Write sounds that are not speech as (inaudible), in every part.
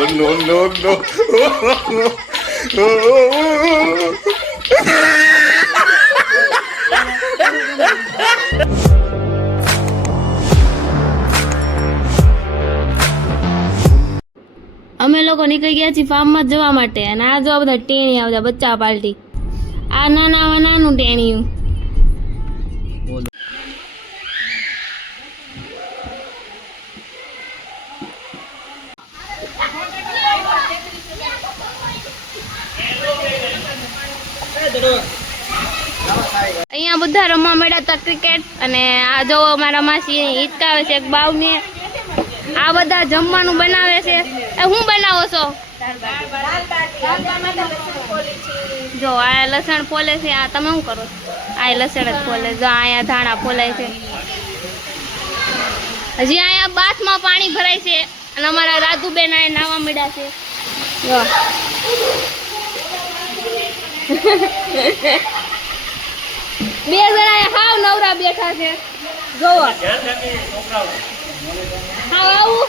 no, no, no. અમે લોકો નીકળી ગયા છીએ ફાર્મમાં જવા માટે અને આ જો બધા ટેણી આવતા બચ્ચા પાલટી આ નાના નાનું ટેણીયું અહીંયા બધા રમવા મળ્યા હતા ક્રિકેટ અને આ જો અમારા માસી હિચકાવે છે એક બાવને. આ બધા જમવાનું બનાવે છે. એ હું બનાવો છો? જો, આ લસણ પોલે છે. આ તમે શું કરો આ લસણ જ પોલે જો અહીંયા ધાણા પોલાય છે. હજી અહીંયા બાથમાં પાણી ભરાય છે. અને અમારા રાધુબેન અહીંયા નાવા મળ્યા છે. (laughs) બે જણા હાવ નવરા બેઠા છે. જોવો. હાવ આવું.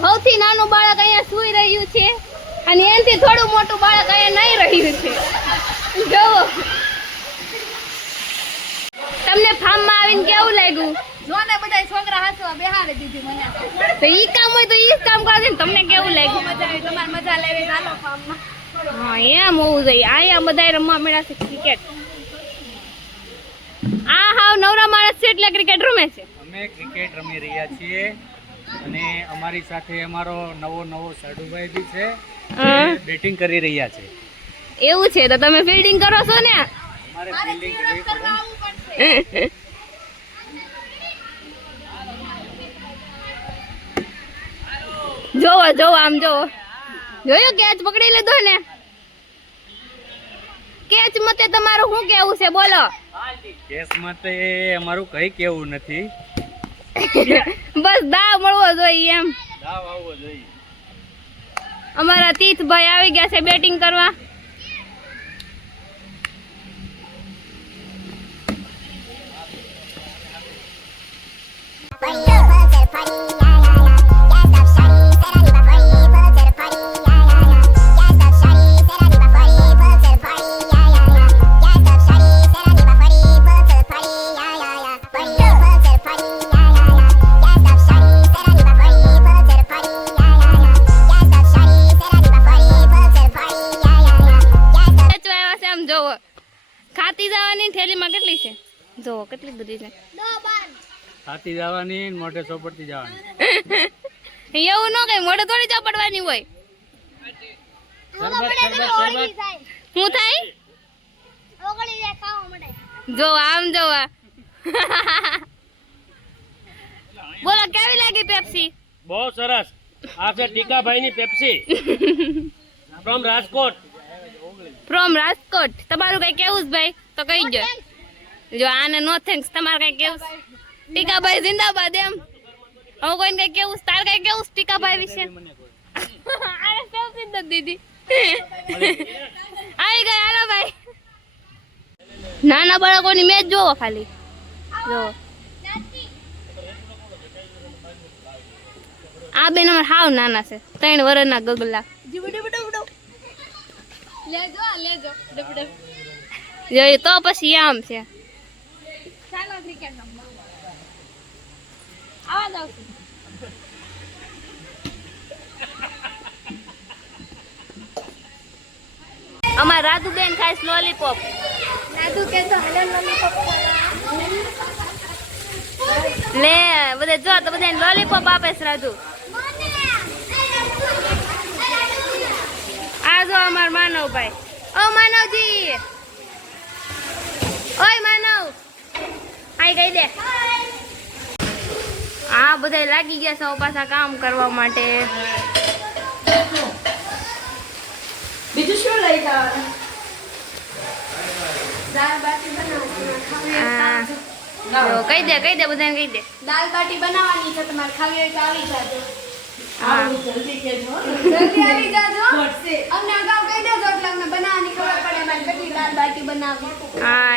(laughs) સૌથી નાનું બાળક અહીંયા સૂઈ રહ્યું છે. અને એનાથી થોડું મોટું બાળક અહીંયા નહીં રહ્યું છે જોવો તમને ફાર્મમાં આવીને કેવું લાગ્યું જો ને બધા છોકરા હાથવા બેહાડી દીધી મને તો ઈ કામ હોય તો ઈ જ કામ કરો છો ને તમને કેવું લાગે મજા આવે તમારે મજા લેવી ચાલો ફાર્મમાં. હા એમ હોવું જોઈએ. અહીંયા બધા રમવા મળ્યા છે ક્રિકેટ આ હાવ નવરા માણસ છે એટલે ક્રિકેટ રમે છે. અમે ક્રિકેટ રમી રહ્યા છીએ અને અમારી સાથે અમારો નવો નવો સાડુભાઈ બી છે હા. બેટિંગ કરી રહ્યા છે. એવું છે તો તમે ફિલ્ડિંગ કરો છો ને? અમારે ફિલ્ડિંગ કરવી આવવું પડશે. (laughs) જોવો જોવો આમ જોવો. જોયો કેચ પકડી લીધો ને? કેચ મતે તમારું શું કેવું છે? બોલો. કેચ મતે અમારું કઈ કેવું નથી. બસ દાવ મળવો જોઈએ એમ. દાવ આવવો જોઈએ. અમારા તીર્થભાઈ આવી ગયા છે બેટિંગ કરવા. જોવો કેટલી બધી છે? હાથી જવાની મોઢે ચોપડતી જવાની. (laughs) એવું ન કઈ મોઢે થોડી ચોપડવાની હોય. શું થાય? જો આમ જોવા (laughs) બોલો કેવી લાગી પેપ્સી બહુ સરસ. આ છે ટીકાભાઈ ની Pepsi from Rajkot. From Rajkot. તમારું કઈ કેવું છે ભાઈ? તો કહી દો જો આને નો થેન્ક્સ તમારે કઈ કેવું? ટીકાભાઈ જિંદાબાદ એમ. હવે કોઈને કઈ કેવું તાર કઈ કેવું ટીકાભાઈ વિશે? આને જ દીધી. આવી ગયા હાલો ભાઈ. નાના બાળકોની મેચ જોવો ખાલી. જો. આ બેન અમાર હાવ નાના છે. ત્રણ વર્ષના ગગલા. લેજો લેજો. ડબ ડબ તો પછી આમ છે. ક્રિકેટ રમવા આવા ખાય લોલીપોપ રાધુ કે તો હલો લોલીપોપ લે બધા જો તો બધાને લોલીપોપ આપે છે રાધુ આ જો અમાર માનવભાઈ. ઓ માનવજી. ઓય માનવ ગઈ દે. આ બધા લાગી ગયા સૌ પાછા કામ કરવા માટે. બીજું શું લઈ જવાનું? દાળ બાટી બનાવવાની કહી દે કહી દે બધાને કહી દે. દાળ બાટી બનાવવાની છે તમારે ખાવી હોય તો આવી જાજો. હા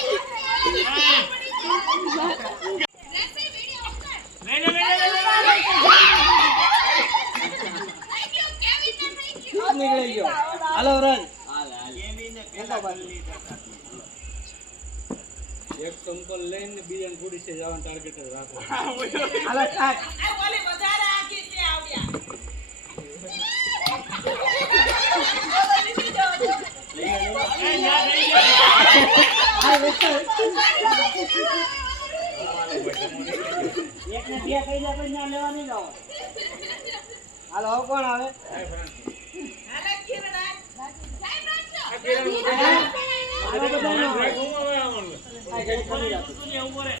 અમને બનાવવાની ખબર પડે અમારે કેટલી દાળ બાટી બનાવવી હા ઈ નથી એક લઈને થોડી છે જવાનું ટાર્ગેટ જ રાખો. કિરણ 我い、やりたいやつ。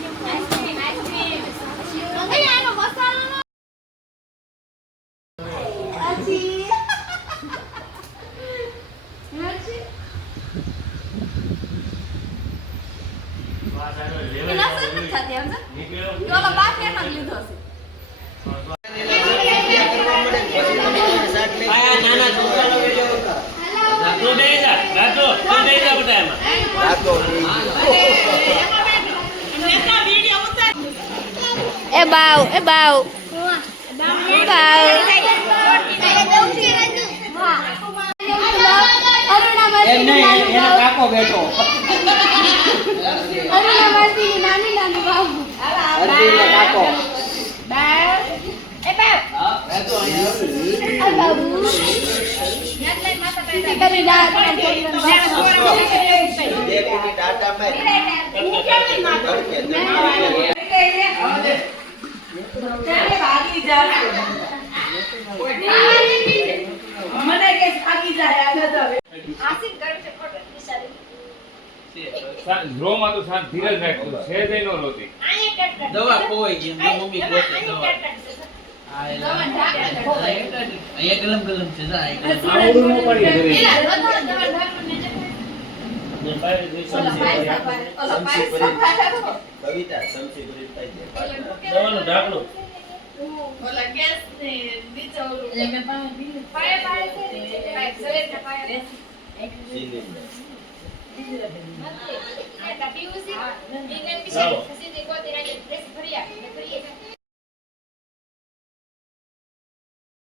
મમ્મી, આનો મસાલો નો- હાજી. હાજી. એ ઓલો લીધો છે. તું દઈ જા રાજુ તું દઈ જા બધા એમાં એ બાવ એ બાવ બાવ અરુણા માસીની નાની બાબુ. બેઠો અરુણા માસીની નાની નાની બાબુ. બાવ. એ તો આ બાબુ. કરી દાળ કરી રોમાં તો ધીરજ રાખતું છે નો રોતી દવા ખોવાઈ ગઈ મમ્મી ગોતે દવા. અહીંયા ગલમ ગલમ છે જા અહીંયા ગલમ. આવડું ન પડી જરી. ને દવાનું ઢાંકણું લાવો.